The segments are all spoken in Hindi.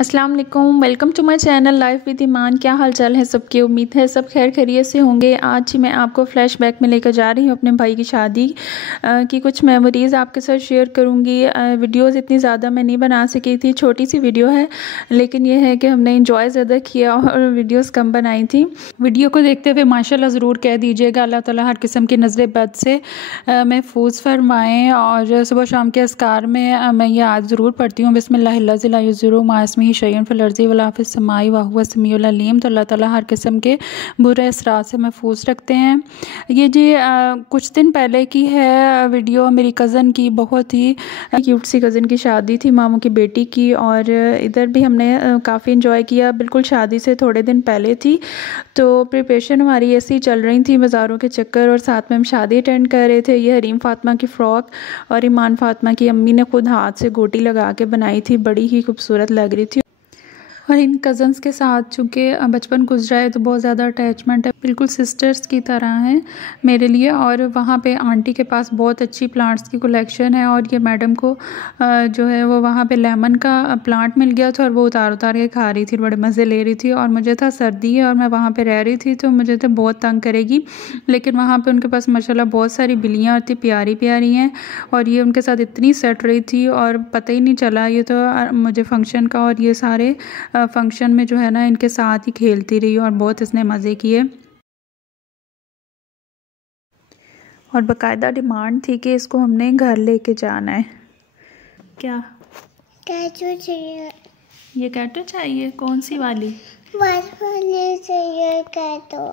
अस्सलाम वालेकुम, welcome to my channel life with Iman. क्या हाल चाल है सबकी? उम्मीद है सब खैर खैरियत से होंगे। आज मैं आपको फ्लैशबैक में लेकर जा रही हूँ अपने भाई की शादी की कुछ मेमोरीज़ आपके साथ शेयर करूँगी। वीडियोस इतनी ज़्यादा मैं नहीं बना सकी थी, छोटी सी वीडियो है, लेकिन यह है कि हमने इंजॉय ज़्यादा किया और वीडियोज़ कम बनाई थी। वीडियो को देखते हुए माशाल्लाह ज़रूर कह दीजिएगा, अल्लाह ताला हर किस्म की नज़र बद से महफूज फरमाएँ। और सुबह शाम के अस्कार में मैं ये आज ज़रूर पढ़ती हूँ, बिस्मिल्लाहिर्रहमानिर्रहीम मास्मी शयन फिल अर्ज़ी वला फिस समाई व हुवा समीउल अलीम। तो अल्लाह ताला हर किस्म के बुरे असरात से महफूज रखते हैं। ये जी कुछ दिन पहले की है वीडियो, मेरी कज़न की, बहुत ही क्यूट सी कज़न की शादी थी, मामू की बेटी की। और इधर भी हमने काफ़ी इंजॉय किया। बिल्कुल शादी से थोड़े दिन पहले थी, तो प्रिपरेशन हमारी ऐसी ही चल रही थी, बाज़ारों के चक्कर, और साथ में हम शादी अटेंड कर रहे थे। ये हरीम फ़ातिमा की फ़्रॉक और ईमान फ़ातिमा की अम्मी ने खुद हाथ से गोटी लगा के बनाई थी, बड़ी ही खूबसूरत लग रही थी। और इन कज़न्स के साथ चूँकि बचपन गुजरा है तो बहुत ज़्यादा अटैचमेंट है, बिल्कुल सिस्टर्स की तरह हैं मेरे लिए। और वहाँ पे आंटी के पास बहुत अच्छी प्लांट्स की कलेक्शन है, और ये मैडम को जो है वो वहाँ पे लेमन का प्लांट मिल गया था और वो उतार उतार के खा रही थी, बड़े मज़े ले रही थी। और मुझे था सर्दी है और मैं वहाँ पर रह रही थी, तो मुझे तो बहुत तंग करेगी, लेकिन वहाँ पर उनके पास माशाल्लाह बहुत सारी बिल्लियाँ आती, प्यारी प्यारी हैं, और ये उनके साथ इतनी सेट रही थी और पता ही नहीं चला। ये तो मुझे फंक्शन का और ये सारे फंक्शन में जो है ना इनके साथ ही खेलती रही और बहुत इसने मज़े किए। और बाकायदा डिमांड थी कि इसको हमने घर लेके जाना है। क्या कैटो चाहिए? ये कैटो चाहिए? कौन सी वाली? वाली चाहिए कैटो।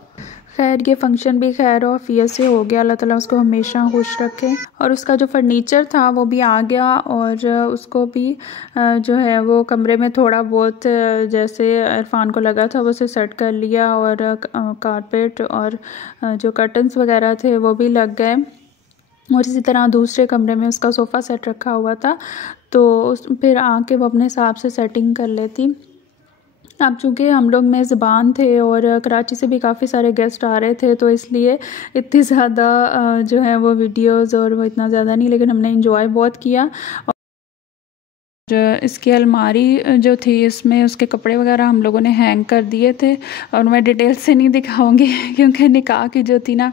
खैर ये फंक्शन भी खैर ऑफियत से हो गया, अल्लाह ताला उसको हमेशा खुश रखे। और उसका जो फर्नीचर था वो भी आ गया, और उसको भी जो है वो कमरे में थोड़ा बहुत जैसे इरफान को लगा था वो उसे सेट कर लिया। और कारपेट और जो कर्टन्स वगैरह थे वो भी लग गए। और इसी तरह दूसरे कमरे में उसका सोफ़ा सेट रखा हुआ था, तो फिर आके वो अपने हिसाब से सेटिंग कर लेती। अब चूँकि हम लोग मेज़बान थे और कराची से भी काफ़ी सारे गेस्ट आ रहे थे, तो इसलिए इतनी ज़्यादा जो है वो वीडियोज़ और वो इतना ज़्यादा नहीं, लेकिन हमने इंजॉय बहुत किया। इसकी अलमारी जो थी इसमें उसके कपड़े वगैरह हम लोगों ने हैंग कर दिए थे, और मैं डिटेल से नहीं दिखाऊंगी क्योंकि निकाह की जो थी ना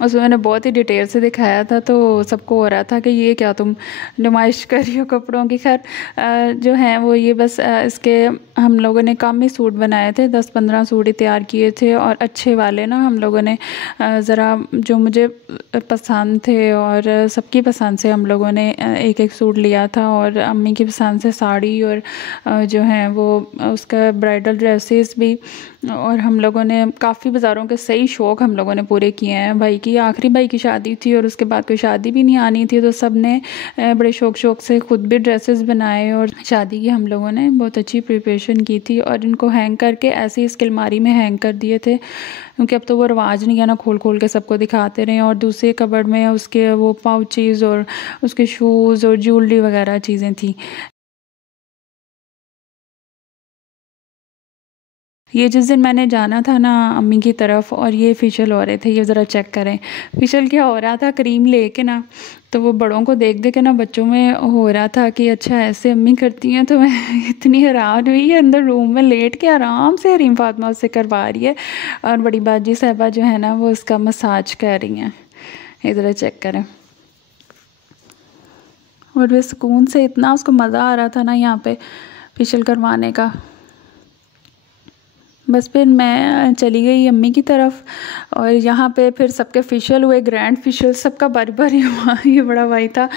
उसमें मैंने बहुत ही डिटेल से दिखाया था, तो सबको हो रहा था कि ये क्या तुम नुमाइश कर रही हो कपड़ों की। खैर जो है वो ये बस इसके हम लोगों ने कम ही सूट बनाए थे, 10-15 सूट ही तैयार किए थे, और अच्छे वाले ना हम लोगों ने ज़रा जो मुझे पसंद थे और सबकी पसंद से हम लोगों ने एक एक सूट लिया था। और अम्मी की पसंद से साड़ी और जो है वो उसका ब्राइडल ड्रेसेस भी। और हम लोगों ने काफ़ी बाज़ारों के सही शौक़ हम लोगों ने पूरे किए हैं। भाई की आखिरी भाई की शादी थी और उसके बाद कोई शादी भी नहीं आनी थी, तो सब ने बड़े शौक़ से ख़ुद भी ड्रेसेस बनाए, और शादी की हम लोगों ने बहुत अच्छी प्रिपरेशन की थी। और इनको हैंग करके ऐसे ही इसकी अलमारी में हैंग कर दिए थे, क्योंकि अब तो वो रवाज नहीं है ना खोल खोल के सबको दिखाते रहे। और दूसरे कबर्ड में उसके वो पाउचेज़ और उसके शूज़ और ज्वेलरी वगैरह चीज़ें थी। ये जिस दिन मैंने जाना था ना अम्मी की तरफ, और ये फेशियल हो रहे थे, ये ज़रा चेक करें फेशियल क्या हो रहा था, क्रीम लेके ना, तो वो बड़ों को देख देख के ना बच्चों में हो रहा था कि अच्छा ऐसे अम्मी करती हैं। तो मैं इतनी हैरान हुई, अंदर रूम में लेट के आराम से हरीम फातिमा उससे करवा रही है, और बड़ी बाजी साहिबा जो है ना वो उसका मसाज कर रही हैं। ये ज़रा चेक करें। और वे सुकून से इतना उसको मज़ा आ रहा था ना यहाँ पे फेशियल करवाने का। बस फिर मैं चली गई अम्मी की तरफ, और यहाँ पे फिर सबके फेशियल हुए, ग्रैंड फेशियल सबका बारी बारी हुआ। ये बड़ा भाई था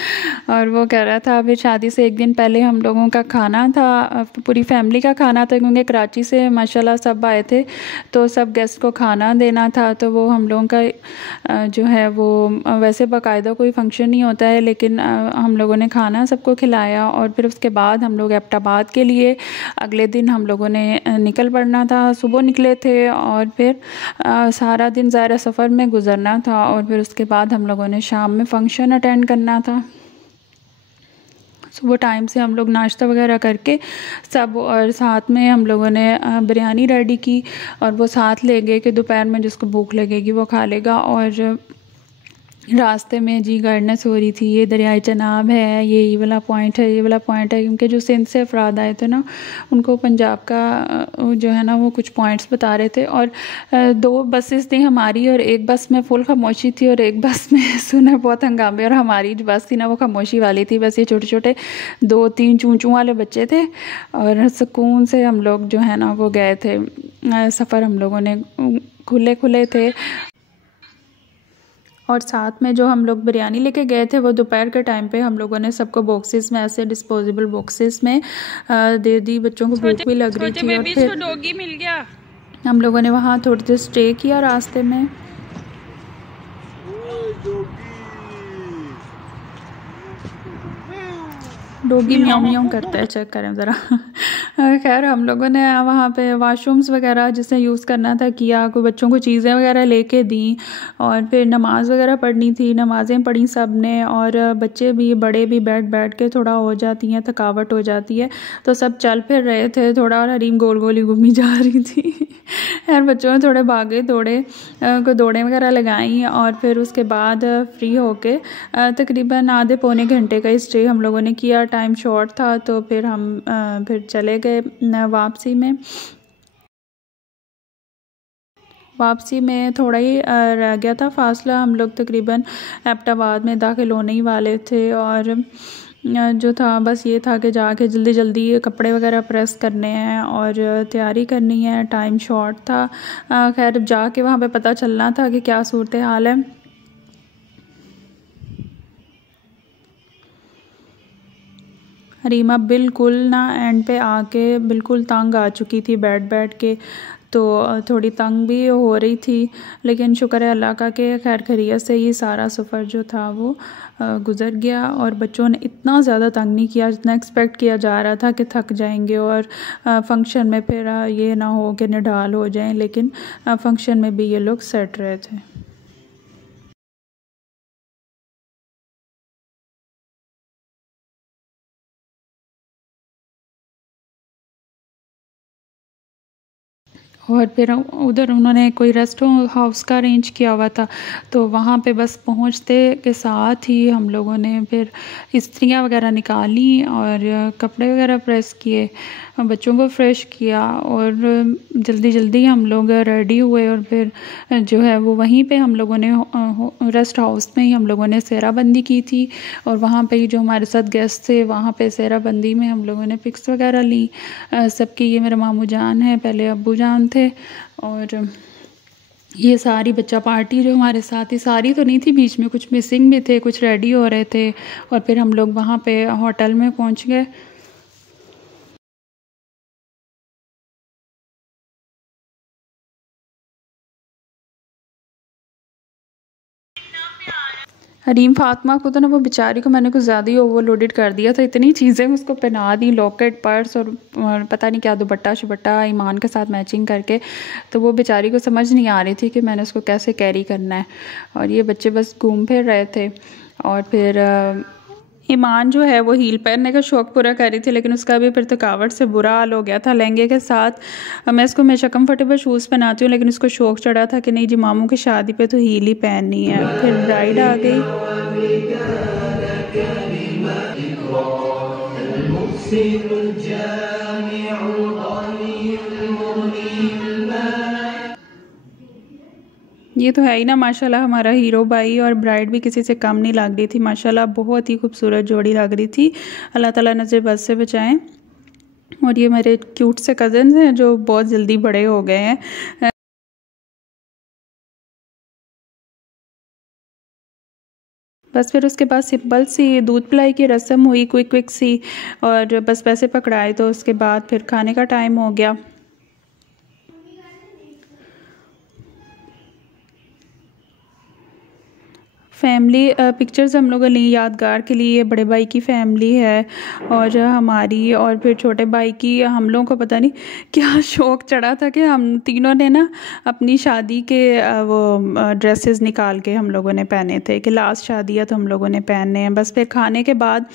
और वो कह रहा था, फिर शादी से एक दिन पहले हम लोगों का खाना था, पूरी फैमिली का खाना था, क्योंकि कराची से माशाल्लाह सब आए थे, तो सब गेस्ट को खाना देना था। तो वो हम लोगों का जो है वो वैसे बाकायदा कोई फंक्शन नहीं होता है, लेकिन हम लोगों ने खाना सबको खिलाया। और फिर उसके बाद हम लोग एबटाबाद के लिए अगले दिन हम लोगों ने निकल पड़ना था। सुबह निकले थे और फिर सारा दिन ज़ाहिर सफ़र में गुजरना था, और फिर उसके बाद हम लोगों ने शाम में फ़ंक्शन अटेंड करना था। सुबह टाइम से हम लोग नाश्ता वगैरह करके सब, और साथ में हम लोगों ने बिरयानी रेडी की, और वो साथ ले गए कि दोपहर में जिसको भूख लगेगी वो खा लेगा। और रास्ते में जी गाइडनेस हो रही थी, ये दरियाए चनाब है, ये वाला पॉइंट है, ये वाला पॉइंट है, क्योंकि जो सिंध से अफराद आए थे ना, उनको पंजाब का जो है ना वो कुछ पॉइंट्स बता रहे थे। और 2 बसेस थी हमारी, और एक बस में फुल खामोशी थी और एक बस में सुना बहुत हंगामे, और हमारी जो बस थी ना वो खामोशी वाली थी। बस ये छोटे छोटे 2-3 चूँ वाले बच्चे थे, और सुकून से हम लोग जो है ना वो गए थे। सफ़र हम लोगों ने खुले खुले थे। और साथ में जो हम लोग बिरयानी लेके गए थे वो दोपहर के टाइम पे हम लोगों ने सबको बॉक्सेस में, ऐसे डिस्पोजेबल बॉक्सेस में दे दी। बच्चों को भूख भी लग रही थी, और फिर डॉगी मिल गया। हम लोगों ने वहाँ थोड़ी देर स्टे किया रास्ते में। डॉगी म्याऊं म्याऊं करता है, चेक करें ज़रा। खैर हम लोगों ने वहाँ पे वॉशरूम्स वगैरह जिसे यूज़ करना था किया, कोई बच्चों को चीज़ें वगैरह लेके दी, और फिर नमाज़ वगैरह पढ़नी थी, नमाज़ें पढ़ी सब ने। और बच्चे भी बड़े भी बैठ के थोड़ा हो जाती हैं, थकावट हो जाती है, तो सब चल फिर रहे थे थोड़ा, और हरीम गोल गोल ही घूमी जा रही थी। खैर बच्चों ने थोड़े भागे दौड़े को दौड़े वगैरह लगाई, और फिर उसके बाद फ्री होके तकरीबन आधे पौने घंटे का स्टे हम लोगों ने किया। टाइम शॉर्ट था तो फिर हम फिर चले गए वापसी में। वापसी में थोड़ा ही रह गया था फासला, हम लोग तकरीबन एबटाबाद में दाखिल होने ही वाले थे। और जो था बस ये था कि जाके जल्दी जल्दी कपड़े वगैरह प्रेस करने हैं और तैयारी करनी है, टाइम शॉर्ट था। खैर जाके वहाँ पे पता चलना था कि क्या सूरत हाल है। हरीमा बिल्कुल ना एंड पे आके बिल्कुल तंग आ चुकी थी बैठ के, तो थोड़ी तंग भी हो रही थी, लेकिन शुक्र है अल्लाह का कि खैर खैरियत से ही सारा सफ़र जो था वो गुज़र गया। और बच्चों ने इतना ज़्यादा तंग नहीं किया जितना एक्सपेक्ट किया जा रहा था कि थक जाएंगे और फंक्शन में फिर ये ना हो कि निढाल हो जाएं, लेकिन फंक्शन में भी ये लोग सेट रहे थे। और फिर उधर उन्होंने कोई रेस्ट हाउस का अरेंज किया हुआ था, तो वहाँ पे बस पहुँचते के साथ ही हम लोगों ने फिर इस्त्रियाँ वगैरह निकाली और कपड़े वगैरह प्रेस किए, बच्चों को फ्रेश किया, और जल्दी जल्दी हम लोग रेडी हुए। और फिर जो है वो वहीं पे हम लोगों ने रेस्ट हाउस में ही हम लोगों ने सेहराबंदी की थी, और वहाँ पे ही जो हमारे साथ गेस्ट थे वहाँ पे सेहराबंदी में हम लोगों ने पिक्स वगैरह ली सबकी। ये मेरे मामू जान है, पहले अब्बू जान थे, और ये सारी बच्चा पार्टी जो हमारे साथ ही, सारी तो नहीं थी, बीच में कुछ मिसिंग भी थे, कुछ रेडी हो रहे थे। और फिर हम लोग वहाँ पे होटल में पहुँच गए। हरीम फातिमा को तो ना वो बेचारी को मैंने कुछ ज़्यादा ही ओवरलोडेड कर दिया था, इतनी चीज़ें उसको पहना दी, लॉकेट, पर्स और पता नहीं क्या दुपट्टा शुपट्टा ईमान के साथ मैचिंग करके, तो वो बेचारी को समझ नहीं आ रही थी कि मैंने उसको कैसे कैरी करना है। और ये बच्चे बस घूम फिर रहे थे। और फिर ईमान जो है वो हील पहनने का शौक़ पूरा कर रही थी, लेकिन उसका भी फिर थकावट से बुरा हाल हो गया था लहंगे के साथ। मैं इसको हमेशा कंफर्टेबल शूज़ पहनाती हूँ, लेकिन इसको शौक़ चढ़ा था कि नहीं जी मामू की शादी पे तो हील ही पहननी है। फिर ब्राइड आ गई। ये तो है ही ना माशाल्लाह, हमारा हीरो भाई, और ब्राइड भी किसी से कम नहीं लग रही थी माशाल्लाह, बहुत ही खूबसूरत जोड़ी लग रही थी। अल्लाह ताला नज़र बद से बचाएं। और ये मेरे क्यूट से कज़न्स हैं जो बहुत जल्दी बड़े हो गए हैं। बस फिर उसके बाद सिंपल सी दूध पिलाई की रस्म हुई, क्विक सी, और बस पैसे पकड़ाए, तो उसके बाद फिर खाने का टाइम हो गया। फैमिली पिक्चर्स हम लोगों ने यादगार के लिए, बड़े भाई की फैमिली है और हमारी, और फिर छोटे भाई की। हम लोगों को पता नहीं क्या शौक़ चढ़ा था कि हम तीनों ने ना अपनी शादी के वो ड्रेसेस निकाल के हम लोगों ने पहने थे कि लास्ट शादी है तो हम लोगों ने पहनने हैं। बस फिर खाने के बाद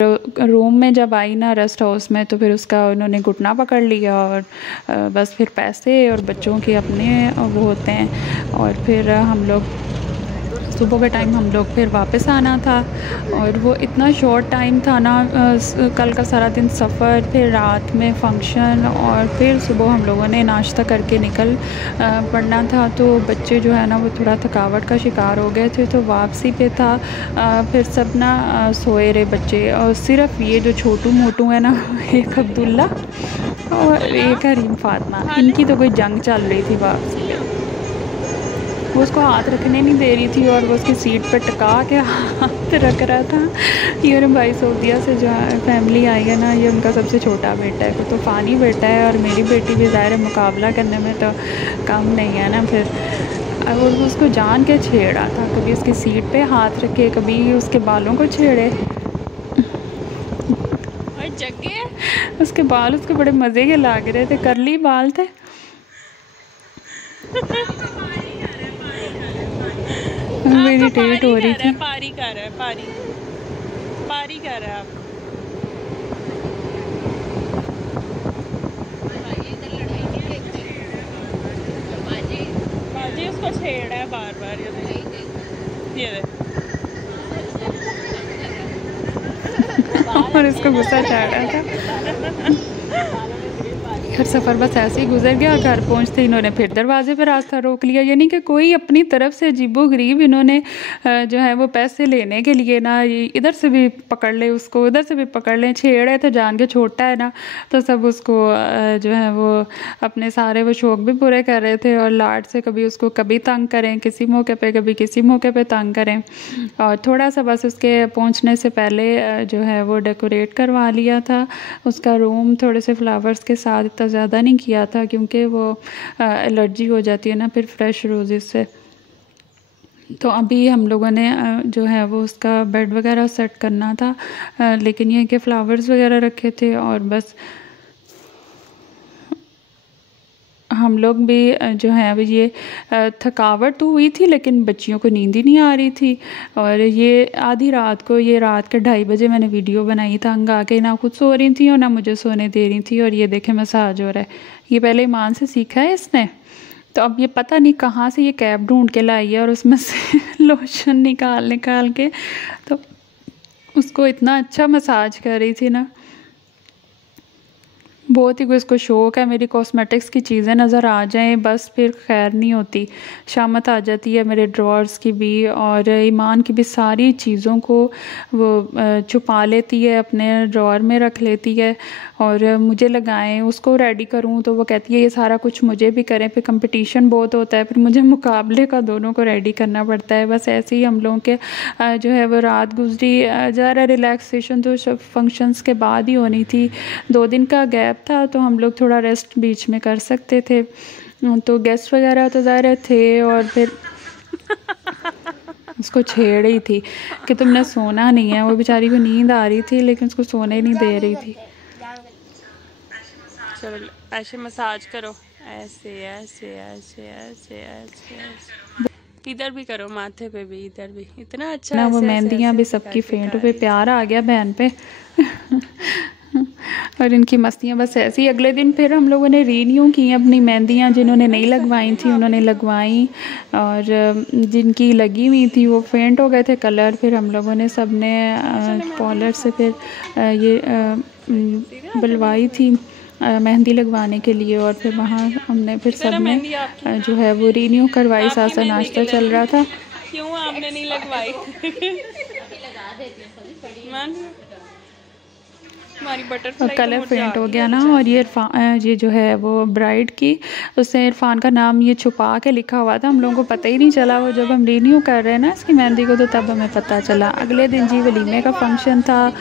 रूम में जब आई ना रेस्ट हाउस में, तो फिर उसका उन्होंने घुटना पकड़ लिया, और बस फिर पैसे और बच्चों के अपने वो होते हैं। और फिर हम लोग सुबह के टाइम हम लोग फिर वापस आना था, और वो इतना शॉर्ट टाइम था ना, कल का सारा दिन सफ़र, फिर रात में फ़ंक्शन, और फिर सुबह हम लोगों ने नाश्ता करके निकल पड़ना था। तो बच्चे जो है ना वो थोड़ा थकावट का शिकार हो गए थे, तो वापसी पे था। फिर सब ना सोए रहे बच्चे, और सिर्फ ये जो छोटू मोटू है ना, एक अब्दुल्ला और एक हरीम फातिमा, इनकी तो कोई जंग चल रही थी वापसी पे। वो उसको हाथ रखने नहीं दे रही थी, और वो उसकी सीट पर टका के हाथ रख रहा था। ये भाई सऊदीया से जो फैमिली आई है ना, ये उनका सबसे छोटा बेटा है, वो तो फ़ानी बेटा है, और मेरी बेटी भी ज़ाहिर है मुकाबला करने में तो कम नहीं है ना। फिर वो उसको जान के छेड़ा था, कभी उसकी सीट पे हाथ रखे, कभी उसके बालों को छेड़े। जगे उसके बाल उसके बड़े मज़े के लग रहे थे, करली बाल थे। मेरी टेट हो रही थी। पारी कर रहा है, पारी कर रहा है आप। बाजी उसको छेड़ रहा है बार बार, ये और इसको गुस्सा चढ़ रहा था। फिर सफ़र बस ऐसे ही गुजर गया, घर पहुंचते इन्होंने फिर दरवाजे पर रास्ता रोक लिया। यानी कि कोई अपनी तरफ से अजीबोगरीब इन्होंने जो है वो पैसे लेने के लिए ना, इधर से भी पकड़ ले उसको, उधर से भी पकड़ लें, छेड़े तो जान के छोटा है ना, तो सब उसको जो है वो अपने सारे वो शौक़ भी पूरे कर रहे थे, और लाड से कभी उसको कभी तंग करें किसी मौके पे, कभी किसी मौके पे तंग करें। और थोड़ा सा बस उसके पहुंचने से पहले जो है वो डेकोरेट करवा लिया था उसका रूम, थोड़े से फ्लावर्स के साथ, इतना ज़्यादा नहीं किया था क्योंकि वो एलर्जी हो जाती है ना फिर फ्रेश रोज़ेस से। तो अभी हम लोगों ने जो है वो उसका बेड वगैरह सेट करना था, लेकिन ये कि फ्लावर्स वगैरह रखे थे, और बस हम लोग भी जो है अब ये थकावट तो हुई थी, लेकिन बच्चियों को नींद ही नहीं आ रही थी। और ये आधी रात को, ये रात के 2:30 बजे मैंने वीडियो बनाई, तंग आके ना खुद सो रही थी और ना मुझे सोने दे रही थी। और ये देखे मसाज हो रहा है, ये पहले ईमान से सीखा है इसने, तो अब ये पता नहीं कहाँ से ये कैप ढूंढ के लाई है, और उसमें से लोशन निकाल के तो उसको इतना अच्छा मसाज कर रही थी ना। बहुत ही इसको शौक़ है, मेरी कॉस्मेटिक्स की चीज़ें नज़र आ जाएं बस फिर खैर नहीं होती। शामत आ जाती है मेरे ड्रॉर्स की भी, और ईमान की भी सारी चीज़ों को वो छुपा लेती है, अपने ड्रॉर में रख लेती है। और मुझे लगाएं, उसको रेडी करूं तो वो कहती है ये सारा कुछ मुझे भी करें, फिर कंपटीशन बहुत होता है, फिर मुझे मुकाबले का दोनों को रेडी करना पड़ता है। बस ऐसे ही हम लोगों के जो है वो रात गुजरी। ज़रा रिलैक्सेशन तो सब फंक्शंस के बाद ही होनी थी, 2 दिन का गैप था, तो हम लोग थोड़ा रेस्ट बीच में कर सकते थे। तो गेस्ट वगैरह तो ज़ाहिर थे, और फिर उसको छेड़ रही थी कि तुमने सोना नहीं है। वो बेचारी को नींद आ रही थी, लेकिन उसको सोने नहीं दे रही थी। चलो ऐसे मसाज करो, ऐसे ऐसे ऐसे ऐसे ऐसे ऐसे, इधर भी करो, माथे पे भी, इधर भी, इतना अच्छा ना वो मेहंदियाँ भी सबकी फेंट पे, प्यार आ गया बहन पे। और इनकी मस्तियाँ बस ऐसी ही। अगले दिन फिर हम लोगों ने रीन्यू की अपनी मेहंदियाँ, जिन्होंने नहीं लगवाई थी उन्होंने लगवाई, और जिनकी लगी हुई थी वो फेंट हो गए थे कलर। फिर हम लोगों ने सब ने पॉलर से फिर ये बुलवाई थी मेहंदी लगवाने के लिए, और फिर वहाँ हमने फिर सब ने जो है वो रीन्यू करवाई। साथ साथ नाश्ता चल रहा था। क्यों आपने नहीं लगवाई? और कलर फेंट हो गया ना। और ये जो है वो ब्राइड की, उससे इरफान का नाम ये छुपा के लिखा हुआ था, हम लोगों को पता ही नहीं चला। वो जब हम रीन्यू कर रहे हैं ना इसकी मेहंदी को, तो तब हमें पता चला। अगले दिन जी वलीमे का फंक्शन था,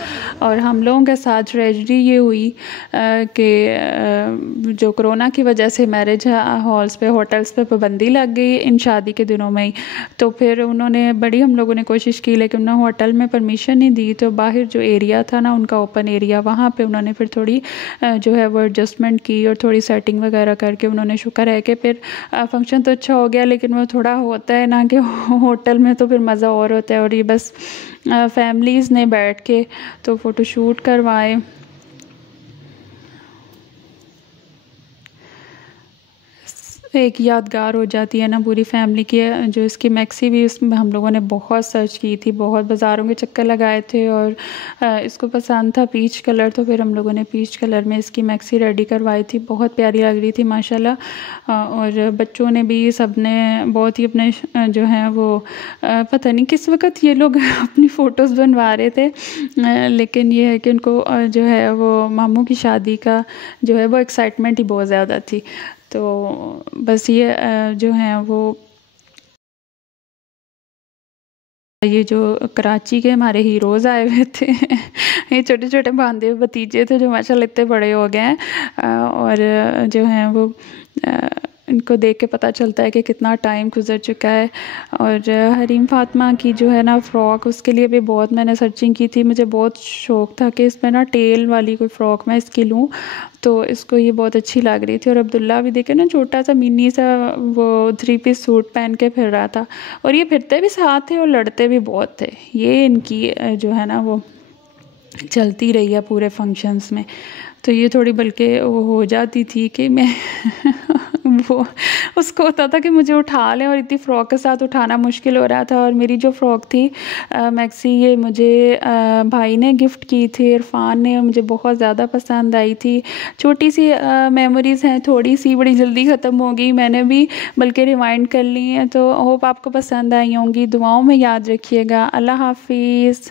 और हम लोगों के साथ ट्रेजडी ये हुई कि जो कोरोना की वजह से मैरिज हॉल्स पे, होटल्स पे पाबंदी लग गई इन शादी के दिनों में ही। तो फिर उन्होंने बड़ी, हम लोगों ने कोशिश की, लेकिन उन्होंने होटल में परमिशन नहीं दी। तो बाहर जो एरिया था ना उनका, ओपन एरिया, वहाँ पे उन्होंने फिर थोड़ी जो है वो एडजस्टमेंट की, और थोड़ी सेटिंग वगैरह करके उन्होंने, शुक्र है कि फिर फंक्शन तो अच्छा हो गया। लेकिन वो थोड़ा होता है ना कि होटल में तो फिर मज़ा और होता है। और ये बस फैमिलीज़ ने बैठ के तो फ़ोटोशूट करवाए। एक यादगार हो जाती है ना पूरी फैमिली की। जो इसकी मैक्सी भी, उसमें हम लोगों ने बहुत सर्च की थी, बहुत बाज़ारों के चक्कर लगाए थे और इसको पसंद था पीच कलर, तो फिर हम लोगों ने पीच कलर में इसकी मैक्सी रेडी करवाई थी। बहुत प्यारी लग रही थी माशाल्लाह। और बच्चों ने भी, सब ने बहुत ही अपने जो हैं वो पता नहीं किस वक्त ये लोग अपनी फ़ोटोज़ बनवा रहे थे, लेकिन ये है कि उनको जो है वो मामू की शादी का जो है वो एक्साइटमेंट ही बहुत ज़्यादा थी। तो बस ये जो हैं वो ये जो कराची के हमारे हीरोज़ आए हुए थे ये छोटे छोटे बांधे हुए भतीजे थे जो माशाल्लाह इतने बड़े हो गए हैं। और जो हैं वो इनको देख के पता चलता है कि कितना टाइम गुजर चुका है। और हरीम फातिमा की जो है ना फ़्रॉक, उसके लिए भी बहुत मैंने सर्चिंग की थी। मुझे बहुत शौक़ था कि इसमें ना टेल वाली कोई फ़्रॉक मैं इसकी लूँ, तो इसको ये बहुत अच्छी लग रही थी। और अब्दुल्ला भी देखे ना, छोटा सा मिनी सा वो 3 पीस सूट पहन के फिर रहा था, और ये फिरते भी साथ थे और लड़ते भी बहुत थे। ये इनकी जो है ना वो चलती रही है पूरे फंक्शंस में। तो ये थोड़ी बल्कि वो हो जाती थी कि मैं वो उसको होता था कि मुझे उठा लें, और इतनी फ़्रॉक के साथ उठाना मुश्किल हो रहा था। और मेरी जो फ़्रॉक थी मैक्सी, ये मुझे भाई ने गिफ्ट की थी, इरफान ने, मुझे बहुत ज़्यादा पसंद आई थी। छोटी सी मेमोरीज़ हैं, थोड़ी सी, बड़ी जल्दी ख़त्म हो गई, मैंने भी बल्कि रिवाइंड कर ली हैं। तो होप आपको पसंद आई होंगी। दुआओं में याद रखिएगा। अल्लाह हाफिज़।